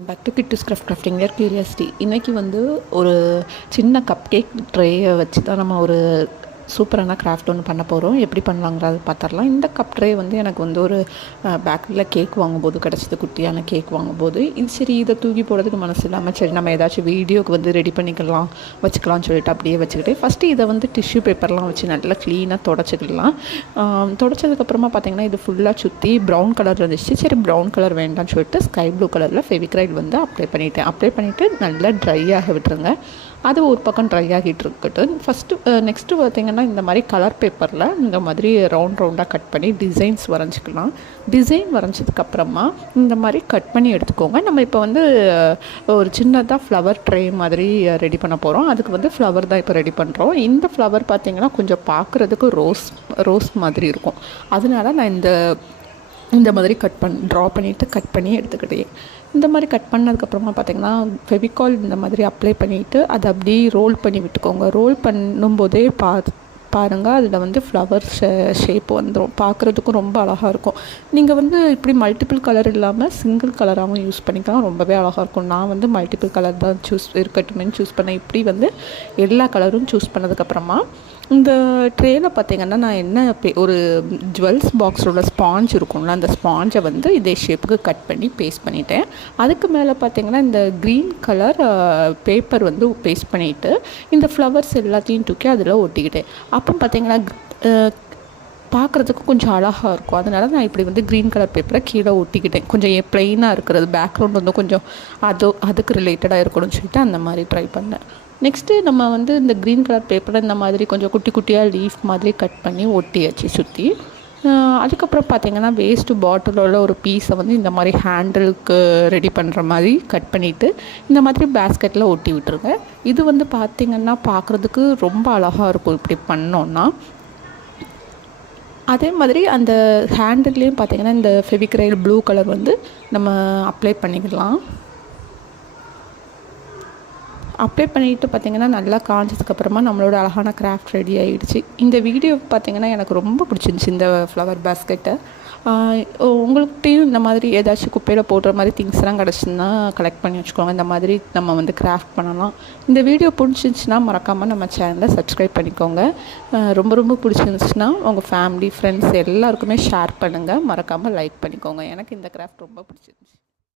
Back to Kittu scruff crafting where curiosity இன்றைக்கி வந்து ஒரு சின்ன கப் கேக் ட்ரேயை வச்சு தான் நம்ம ஒரு சூப்பரான கிராஃப்ட் ஒன்று பண்ண போகிறோம் எப்படி பண்ணலாங்கிறது பார்த்துடலாம். இந்த கப் ட்ரே வந்து எனக்கு வந்து ஒரு பேக்கரியில் கேக் வாங்கும்போது கிடச்சிது குட்டியான கேக் வாங்கும்போது இது சரி இதை தூக்கி போடுறதுக்கு மனசு இல்லாமல் சரி நம்ம ஏதாச்சும் வீடியோக்கு வந்து ரெடி பண்ணிக்கலாம் வச்சுக்கலாம்னு சொல்லிட்டு அப்படியே வச்சுக்கிட்டு ஃபஸ்ட்டு இதை வந்து டிஷ்யூ பேப்பர்லாம் வச்சு நல்லா க்ளீனாக தொடச்சிக்கலாம் தொடச்சதுக்கப்புறமா பார்த்தீங்கன்னா இது ஃபுல்லாக சுற்றி ப்ரௌன் கலர் இருந்துச்சு. சரி ப்ரௌன் கலர் வேண்டாம்னு சொல்லிட்டு ஸ்கை ப்ளூ கலரில் ஃபெவிக்ரைட் வந்து அப்ளை பண்ணிவிட்டேன் அப்ளை பண்ணிவிட்டு நல்லா ட்ரை ஆக விட்டுருங்க. அது ஒரு பக்கம் ட்ரை ஆகிட்டு இருக்கட்டும் ஃபஸ்ட்டு நெக்ஸ்ட்டு பார்த்திங்கன்னா இந்த மாதிரி கலர் பேப்பரில் இந்த மாதிரி ரவுண்ட் ரவுண்டாக கட் பண்ணி டிசைன்ஸ் வரைஞ்சிக்கலாம். டிசைன் வரைஞ்சதுக்கப்புறமா இந்த மாதிரி கட் பண்ணி எடுத்துக்கோங்க. நம்ம இப்போ வந்து ஒரு சின்னதாக ஃப்ளவர் ட்ரே மாதிரி ரெடி பண்ண போகிறோம் அதுக்கு வந்து ஃப்ளவர் தான் இப்போ ரெடி பண்ணுறோம் இந்த ஃப்ளவர் பார்த்திங்கன்னா கொஞ்சம் பார்க்குறதுக்கு ரோஸ் ரோஸ் மாதிரி இருக்கும். அதனால நான் இந்த இந்த மாதிரி கட் பண் ட்ரா பண்ணிவிட்டு கட் பண்ணி எடுத்துக்கிட்டேன் இந்த மாதிரி கட் பண்ணதுக்கப்புறமா பார்த்திங்கன்னா ஃபெவிகால் இந்த மாதிரி அப்ளை பண்ணிவிட்டு அதை அப்படியே ரோல் பண்ணி விட்டுக்கோங்க. ரோல் பண்ணும்போதே பார்த்து பாருங்கள் அதில் வந்து ஃப்ளவர் ஷே ஷேப் வந்துடும் பார்க்குறதுக்கும் ரொம்ப அழகாக இருக்கும். நீங்கள் வந்து இப்படி மல்டிபிள் கலர் இல்லாமல் சிங்கிள் கலராகவும் யூஸ் பண்ணிக்கலாம். ரொம்பவே அழகாக இருக்கும். நான் வந்து மல்டிபிள் கலர் தான் சூஸ் இருக்கட்டுமேனு சூஸ் பண்ணேன். இப்படி வந்து எல்லா கலரும் சூஸ் பண்ணதுக்கப்புறமா இந்த ட்ரேயில் பார்த்தீங்கன்னா நான் என்ன ஒரு ஜுவல்ஸ் பாக்ஸோட ஸ்பாஞ்ச் இருக்கும்ல அந்த ஸ்பாஞ்சை வந்து இதே ஷேப்புக்கு கட் பண்ணி பேஸ்ட் பண்ணிட்டேன். அதுக்கு மேலே பார்த்தீங்கன்னா இந்த க்ரீன் கலர் பேப்பர் வந்து பேஸ்ட் பண்ணிவிட்டு இந்த ஃப்ளவர்ஸ் எல்லாத்தையும் தூக்கி அதில் ஒட்டிக்கிட்டேன். அப்போ பார்த்தீங்கன்னா பார்க்குறதுக்கு கொஞ்சம் அழகாக இருக்கும். அதனால நான் இப்படி வந்து க்ரீன் கலர் பேப்பரை கீழே ஒட்டிக்கிட்டேன். கொஞ்சம் ப்ளெயினாக இருக்கிறது. பேக்ரவுண்ட் வந்து கொஞ்சம் அது அதுக்கு ரிலேட்டடாக இருக்கணும்னு சொல்லிட்டு அந்த மாதிரி ட்ரை பண்ணேன். நெக்ஸ்ட்டு நம்ம வந்து இந்த க்ரீன் கலர் பேப்பரை இந்த மாதிரி கொஞ்சம் குட்டி குட்டியாக லீஃப் மாதிரி கட் பண்ணி ஒட்டியாச்சு சுற்றி அதுக்கப்புறம் பார்த்திங்கன்னா வேஸ்ட்டு பாட்டிலோட ஒரு பீஸை வந்து இந்த மாதிரி ஹேண்டிலுக்கு ரெடி பண்ணுற மாதிரி கட் பண்ணிவிட்டு இந்த மாதிரி பேஸ்கெட்டில் ஒட்டி விட்டுருங்க. இது வந்து பார்த்திங்கன்னா பார்க்குறதுக்கு ரொம்ப அழகாக இருக்கும் இப்படி பண்ணோன்னா அதே மாதிரி அந்த ஹேண்டில்லையும் பார்த்திங்கன்னா இந்த ஃபெவிக்ரைல் ப்ளூ கலர் வந்து நம்ம அப்ளை பண்ணிக்கலாம். அப்ளை பண்ணிவிட்டு பார்த்திங்கன்னா நல்லா காஞ்சதுக்கப்புறமா நம்மளோட அழகான கிராஃப்ட் ரெடி ஆகிடுச்சு இந்த வீடியோ பார்த்திங்கன்னா எனக்கு ரொம்ப பிடிச்சிருந்துச்சி இந்த ஃப்ளவர் பேஸ்கெட்டை உங்கள்கிட்டையும் இந்த மாதிரி ஏதாச்சும் குப்பையில் போடுற மாதிரி திங்ஸ்லாம் கிடச்சிதுன்னா கலெக்ட் பண்ணி வச்சுக்கோங்க. இந்த மாதிரி நம்ம வந்து கிராஃப்ட் பண்ணலாம். இந்த வீடியோ பிடிச்சிருந்துச்சின்னா மறக்காமல் நம்ம சேனலை சப்ஸ்கிரைப் பண்ணிக்கோங்க. ரொம்ப ரொம்ப பிடிச்சிருந்துச்சின்னா உங்கள் ஃபேமிலி ஃப்ரெண்ட்ஸ் எல்லாருக்குமே ஷேர் பண்ணுங்கள் மறக்காமல் லைக் பண்ணிக்கோங்க. எனக்கு இந்த கிராஃப்ட் ரொம்ப பிடிச்சிருந்துச்சி.